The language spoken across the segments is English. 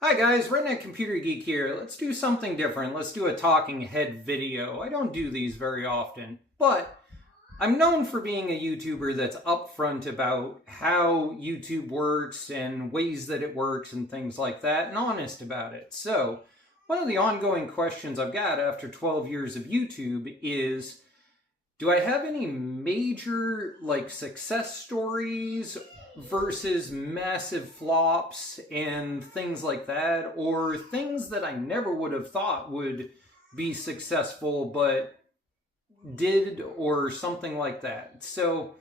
Hi guys, Redneck Computer Geek here. Let's do something different. Let's do a talking head video. I don't do these very often, but I'm known for being a YouTuber that's upfront about how YouTube works and ways that it works and things like that, and honest about it. So, one of the ongoing questions I've got after 12 years of YouTube is, do I have any major success stories versus massive flops and things like that, or things that I never would have thought would be successful but did, or something like that? So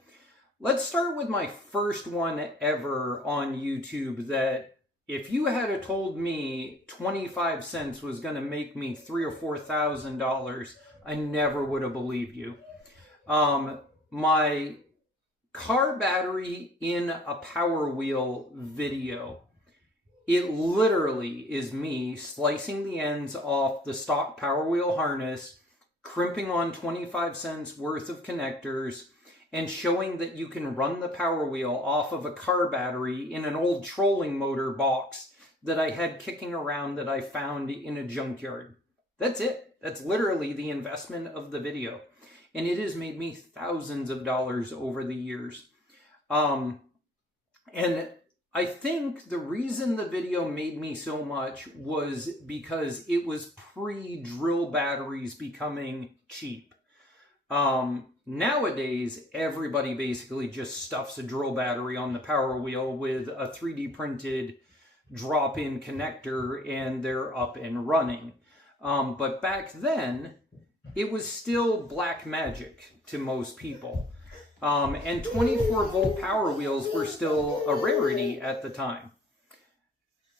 let's start with my first one ever on YouTube that if you had told me 25 cents was going to make me $3,000 or $4,000, I never would have believed you. My car battery in a Power Wheel video. It literally is me slicing the ends off the stock Power Wheel harness, crimping on 25 cents worth of connectors, and showing that you can run the Power Wheel off of a car battery in an old trolling motor box that I had kicking around that I found in a junkyard. That's it. That's literally the investment of the video. And it has made me thousands of dollars over the years. And I think the reason the video made me so much was because it was pre-drill batteries becoming cheap. Nowadays, everybody basically just stuffs a drill battery on the Power Wheel with a 3D printed drop-in connector and they're up and running. But back then, it was still black magic to most people. And 24-volt Power Wheels were still a rarity at the time.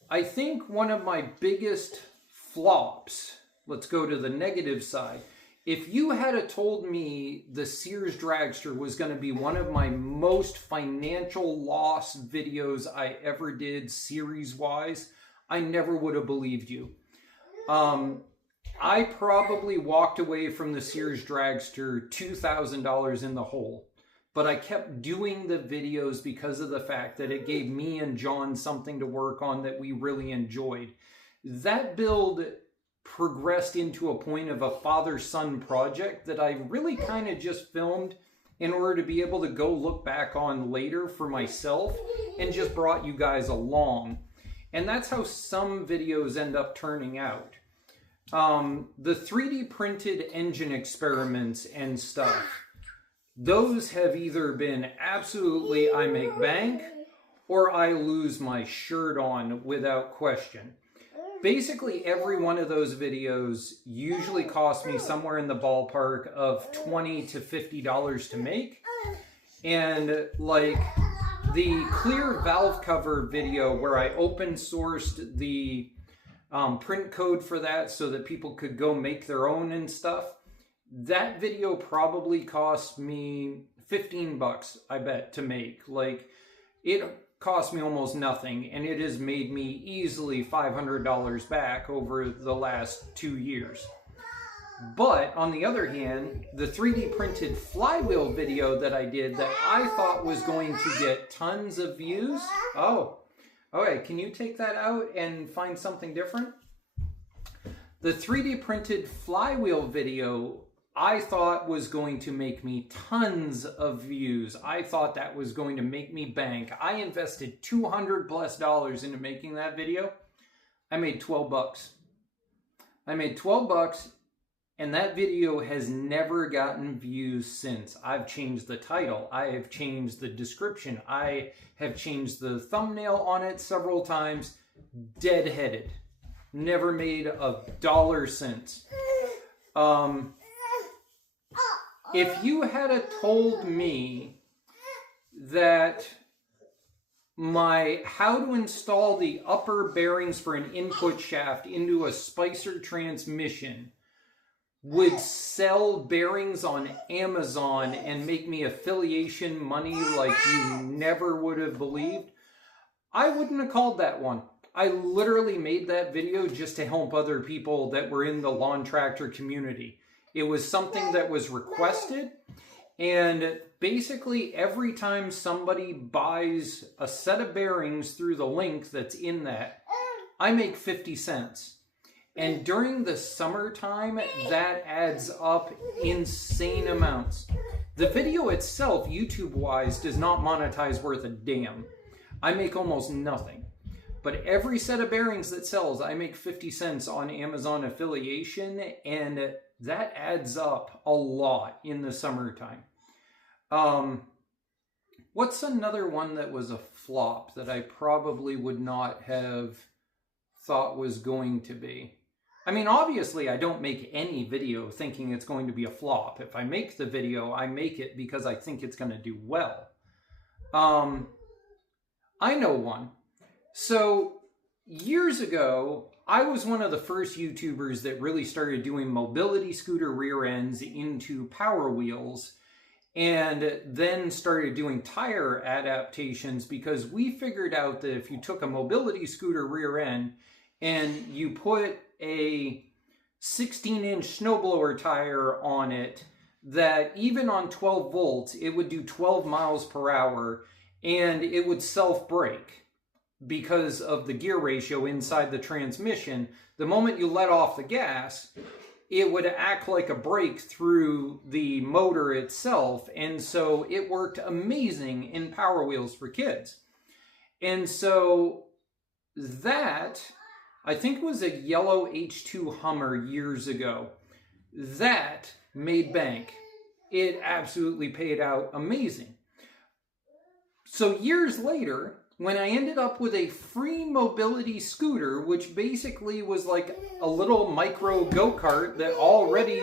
I think one of my biggest flops, let's go to the negative side, if you had told me the Sears Dragster was going to be one of my most financial loss videos I ever did series-wise, I never would have believed you. I probably walked away from the Sears Dragster $2,000 in the hole, but I kept doing the videos because of the fact that it gave me and John something to work on that we really enjoyed. That build progressed into a point of a father-son project that I really kind of just filmed in order to be able to go look back on later for myself and just brought you guys along. And that's how some videos end up turning out. The 3D printed engine experiments and stuff, those have either been absolutely I make bank or I lose my shirt on without question. Basically, every one of those videos usually cost me somewhere in the ballpark of $20 to $50 to make. And like the clear valve cover video where I open sourced the print code for that so that people could go make their own and stuff. That video probably cost me 15 bucks, I bet, to make. Like, it cost me almost nothing, and it has made me easily $500 back over the last 2 years. But, on the other hand, the 3D printed flywheel video that I did that I thought was going to get tons of views. Oh, okay, can you take that out and find something different? The 3D printed flywheel video I thought was going to make me tons of views. I thought that was going to make me bank. I invested $200+ into making that video. I made 12 bucks. I made 12 bucks, and that video has never gotten views since. I've changed the title. I have changed the description. I have changed the thumbnail on it several times. Deadheaded. Never made a dollar since. If you had told me that my how to install the upper bearings for an input shaft into a Spicer transmission would sell bearings on Amazon and make me affiliation money like you never would have believed, I wouldn't have called that one. I literally made that video just to help other people that were in the lawn tractor community. It was something that was requested, and basically every time somebody buys a set of bearings through the link that's in that, I make 50 cents. And during the summertime, that adds up insane amounts. The video itself, YouTube-wise, does not monetize worth a damn. I make almost nothing. But every set of bearings that sells, I make 50 cents on Amazon affiliation, and that adds up a lot in the summertime. What's another one that was a flop that I probably would not have thought was going to be? I mean, obviously, I don't make any video thinking it's going to be a flop. If I make the video, I make it because I think it's going to do well. I know one. So, years ago, I was one of the first YouTubers that really started doing mobility scooter rear ends into Power Wheels, and then started doing tire adaptations because we figured out that if you took a mobility scooter rear end and you put a 16-inch snowblower tire on it, that even on 12 volts, it would do 12 miles per hour and it would self-brake because of the gear ratio inside the transmission. The moment you let off the gas, it would act like a brake through the motor itself, and so it worked amazing in Power Wheels for kids. And so that, I think it was a yellow H2 Hummer years ago, that made bank. It absolutely paid out amazing. So years later, when I ended up with a free mobility scooter, which basically was like a little micro go-kart that already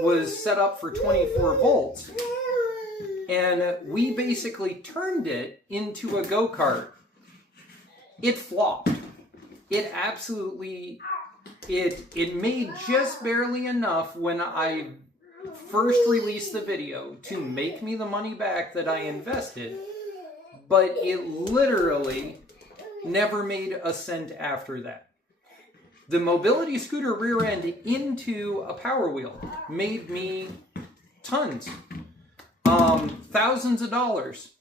was set up for 24 volts, and we basically turned it into a go-kart, it flopped. It absolutely, it made just barely enough when I first released the video to make me the money back that I invested, but it literally never made a cent after that. The mobility scooter rear end into a Power Wheel made me tons, thousands of dollars,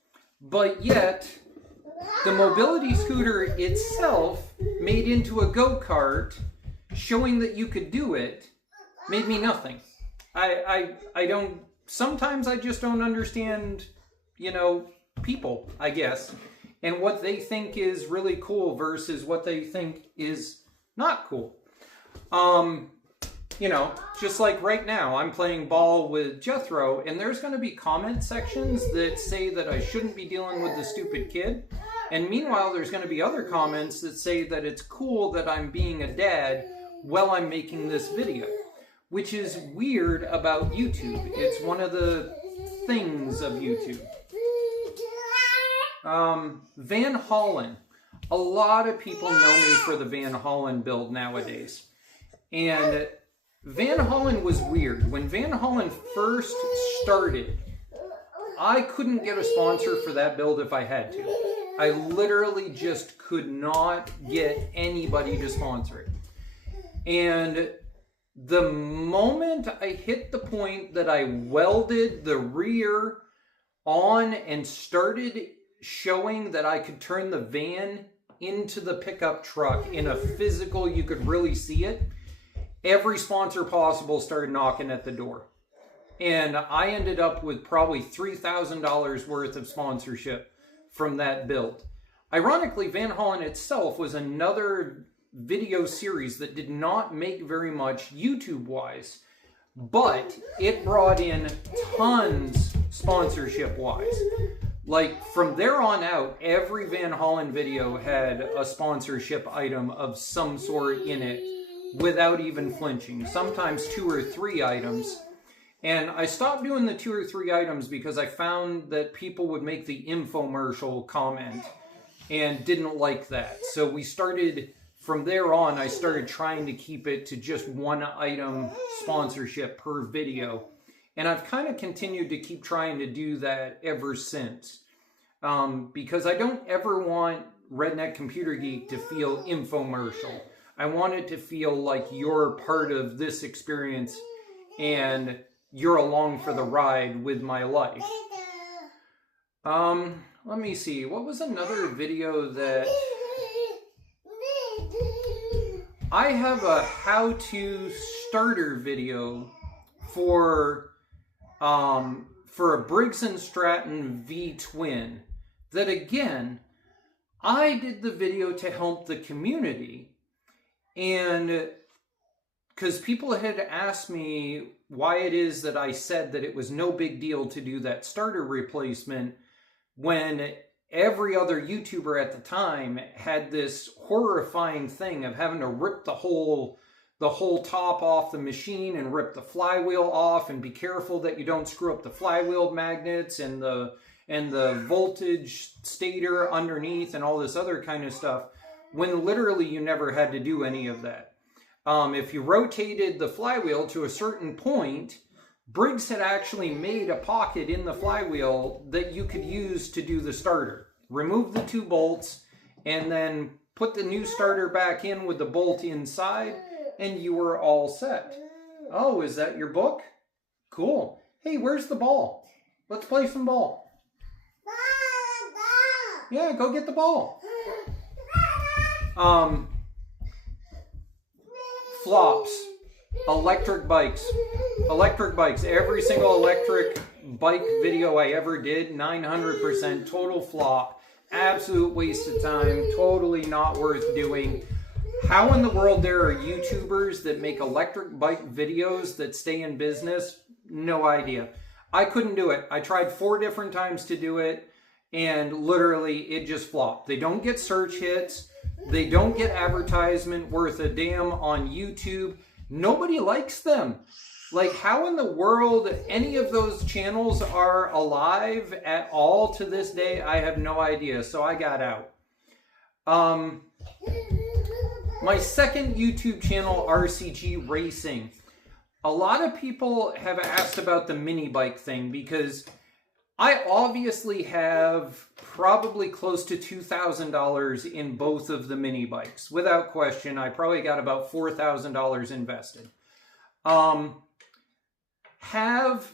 but yet the mobility scooter itself made into a go-kart showing that you could do it made me nothing. I don't, sometimes I just don't understand, you know, people, I guess, and what they think is really cool versus what they think is not cool. You know, just like right now, I'm playing ball with Jethro, and there's going to be comment sections that say that I shouldn't be dealing with the stupid kid. And meanwhile, there's going to be other comments that say that it's cool that I'm being a dad while I'm making this video, which is weird about YouTube. It's one of the things of YouTube. Van Hollen. A lot of people know me for the Van Hollen build nowadays. And Van Hollen was weird. When Van Hollen first started, I couldn't get a sponsor for that build if I had to. I literally just could not get anybody to sponsor it. And the moment I hit the point that I welded the rear on and started showing that I could turn the van into the pickup truck in a physical, you could really see it, every sponsor possible started knocking at the door. And I ended up with probably $3,000 worth of sponsorship from that build. Ironically, Van Hollen itself was another video series that did not make very much YouTube-wise, but it brought in tons sponsorship-wise. Like, from there on out, every Van Hollen video had a sponsorship item of some sort in it without even flinching. Sometimes 2 or 3 items. And I stopped doing the 2 or 3 items because I found that people would make the infomercial comment and didn't like that. So we started, from there on, I started trying to keep it to just 1 item sponsorship per video. And I've kind of continued to keep trying to do that ever since. Because I don't ever want Redneck Computer Geek to feel infomercial. I want it to feel like you're part of this experience and you're along for the ride with my life. Let me see. What was another video that I have a how-to starter video for a Briggs & Stratton V-Twin that, again, I did the video to help the community, and because people had asked me why it is that I said that it was no big deal to do that starter replacement when every other YouTuber at the time had this horrifying thing of having to rip the whole top off the machine and rip the flywheel off, and be careful that you don't screw up the flywheel magnets and the voltage stator underneath and all this other kind of stuff, when literally you never had to do any of that. If you rotated the flywheel to a certain point, Briggs had actually made a pocket in the flywheel that you could use to do the starter. Remove the 2 bolts and then put the new starter back in with the bolt inside, and you were all set. Oh, is that your book? Cool. Hey, where's the ball? Let's play some ball. Yeah, go get the ball. Flops. Electric bikes. Electric bikes. Every single electric bike video I ever did, 900% total flop. Absolute waste of time. Totally not worth doing. How in the world there are YouTubers that make electric bike videos that stay in business? No idea. I couldn't do it. I tried 4 different times to do it, and literally it just flopped. They don't get search hits. They don't get advertisement worth a damn on YouTube. Nobody likes them. Like, how in the world any of those channels are alive at all to this day, I have no idea. So I got out. My second YouTube channel, RCG Racing. A lot of people have asked about the mini bike thing, because I obviously have probably close to $2,000 in both of the mini bikes. Without question, I probably got about $4,000 invested. Have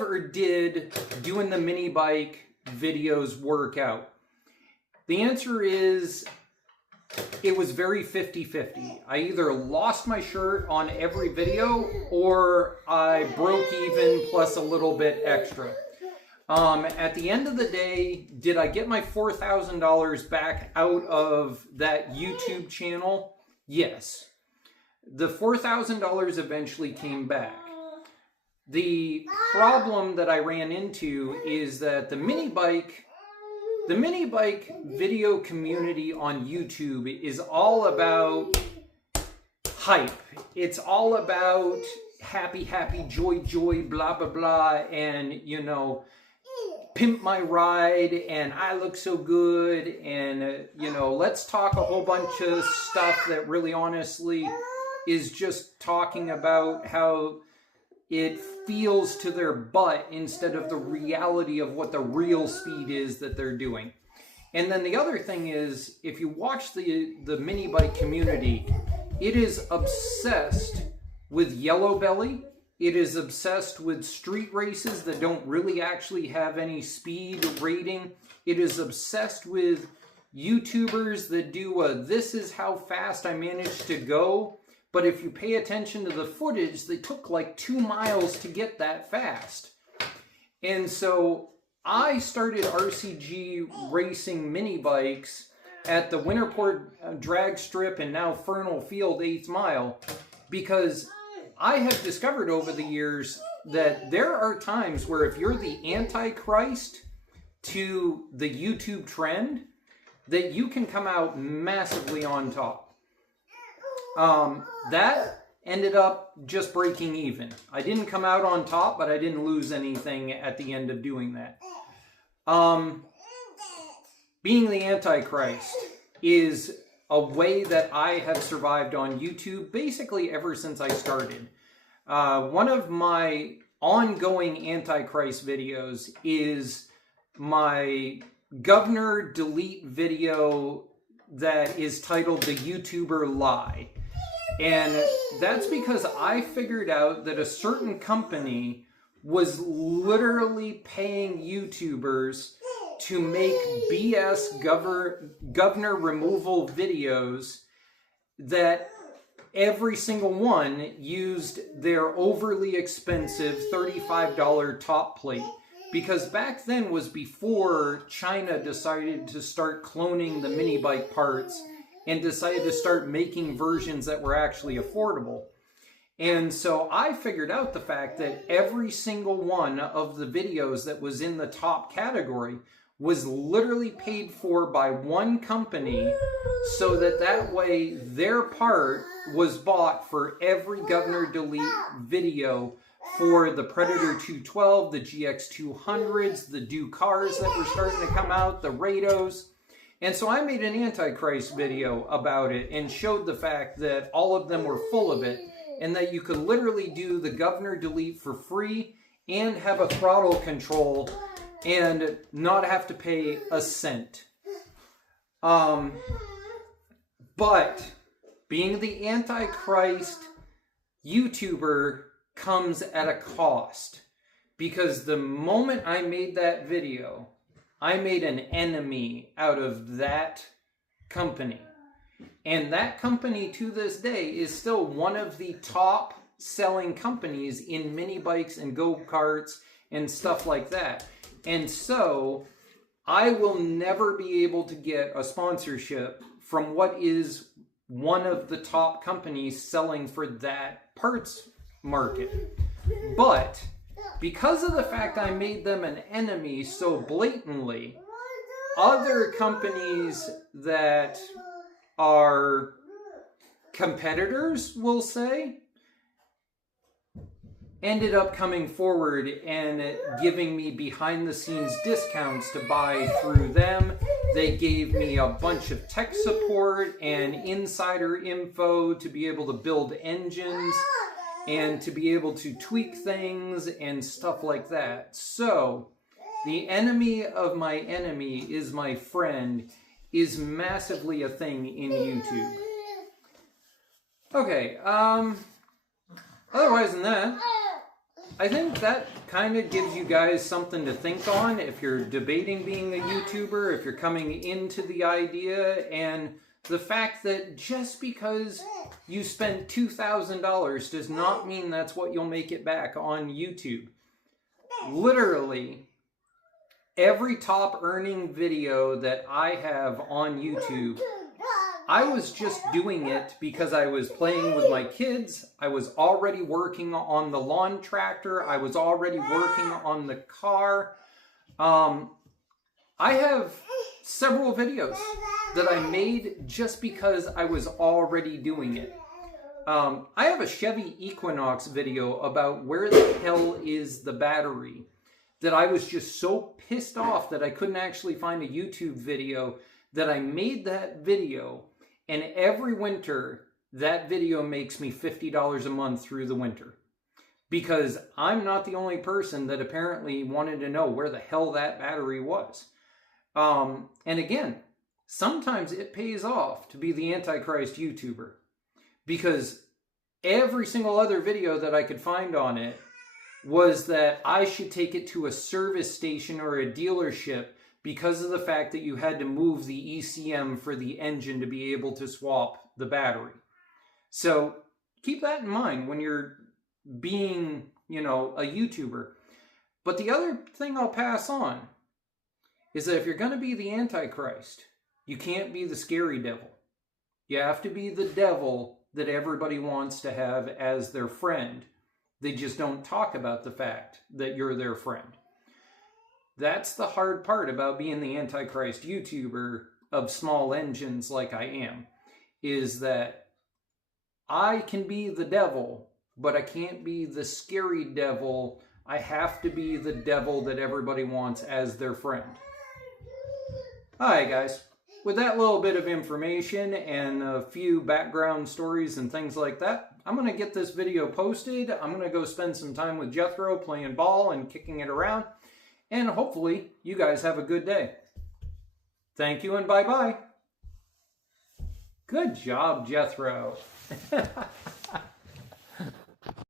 or did doing the mini bike videos work out? The answer is, it was very 50-50. I either lost my shirt on every video, or I broke even plus a little bit extra. At the end of the day, did I get my $4,000 back out of that YouTube channel? Yes. The $4,000 eventually came back. The problem that I ran into is that the mini bike video community on YouTube is all about hype. It's all about happy, happy, joy, joy, blah, blah, blah, and, you know, pimp my ride, and I look so good, and, you know, let's talk a whole bunch of stuff that really honestly is just talking about how it feels to their butt instead of the reality of what the real speed is that they're doing. And then the other thing is, if you watch the mini bike community, it is obsessed with yellow belly. It is obsessed with street races that don't really actually have any speed rating. It is obsessed with YouTubers that do a "this is how fast I managed to go," but if you pay attention to the footage, they took like 2 miles to get that fast. And so I started RCG Racing mini bikes at the Winterport drag strip and now Fernal Field 8th Mile, because I have discovered over the years that there are times where if you're the Antichrist to the YouTube trend, that you can come out massively on top. That ended up just breaking even. I didn't come out on top, but I didn't lose anything at the end of doing that. Being the Antichrist is a way that I have survived on YouTube basically ever since I started. One of my ongoing Antichrist videos is my governor delete video that is titled "The YouTuber Lie." And that's because I figured out that a certain company was literally paying YouTubers to make BS governor removal videos that every single one used their overly expensive $35 top plate. Because back then was before China decided to start cloning the mini bike parts and decided to start making versions that were actually affordable. And so I figured out the fact that every single one of the videos that was in the top category was literally paid for by one company, so that way their part was bought for every Governor Delete video for the Predator 212, the GX200s, the Ducars that were starting to come out, the Rados. And so I made an Antichrist video about it and showed the fact that all of them were full of it, and that you could literally do the Governor Delete for free and have a throttle control and not have to pay a cent. But being the Antichrist YouTuber comes at a cost, because the moment I made that video, I made an enemy out of that company. And that company to this day is still one of the top selling companies in mini bikes and go-karts and stuff like that. And so I will never be able to get a sponsorship from what is one of the top companies selling for that parts market. But because of the fact I made them an enemy so blatantly, other companies that are competitors, we'll say, ended up coming forward and giving me behind the scenes discounts to buy through them. They gave me a bunch of tech support and insider info to be able to build engines and to be able to tweak things and stuff like that. So the enemy of my enemy is my friend is massively a thing in YouTube. Okay, otherwise than that, I think that kind of gives you guys something to think on if you're debating being a YouTuber, if you're coming into the idea, and the fact that just because you spent $2,000 does not mean that's what you'll make it back on YouTube. Literally, every top earning video that I have on YouTube, I was just doing it because I was playing with my kids. I was already working on the lawn tractor. I was already working on the car. I have several videos that I made just because I was already doing it. I have a Chevy Equinox video about where the hell is the battery, that I was just so pissed off that I couldn't actually find a YouTube video, that I made that video. And every winter, that video makes me $50 a month through the winter. Because I'm not the only person that apparently wanted to know where the hell that battery was. And again, sometimes it pays off to be the Antichrist YouTuber. Because every single other video that I could find on it was that I should take it to a service station or a dealership because of the fact that you had to move the ECM for the engine to be able to swap the battery. So keep that in mind when you're being, you know, a YouTuber. But the other thing I'll pass on is that if you're going to be the Antichrist, you can't be the scary devil. You have to be the devil that everybody wants to have as their friend. They just don't talk about the fact that you're their friend. That's the hard part about being the Antichrist YouTuber of small engines like I am, is that I can be the devil, but I can't be the scary devil. I have to be the devil that everybody wants as their friend. Alright guys, with that little bit of information and a few background stories and things like that, I'm going to get this video posted. I'm going to go spend some time with Jethro playing ball and kicking it around. And hopefully, you guys have a good day. Thank you and bye-bye. Good job, Jethro.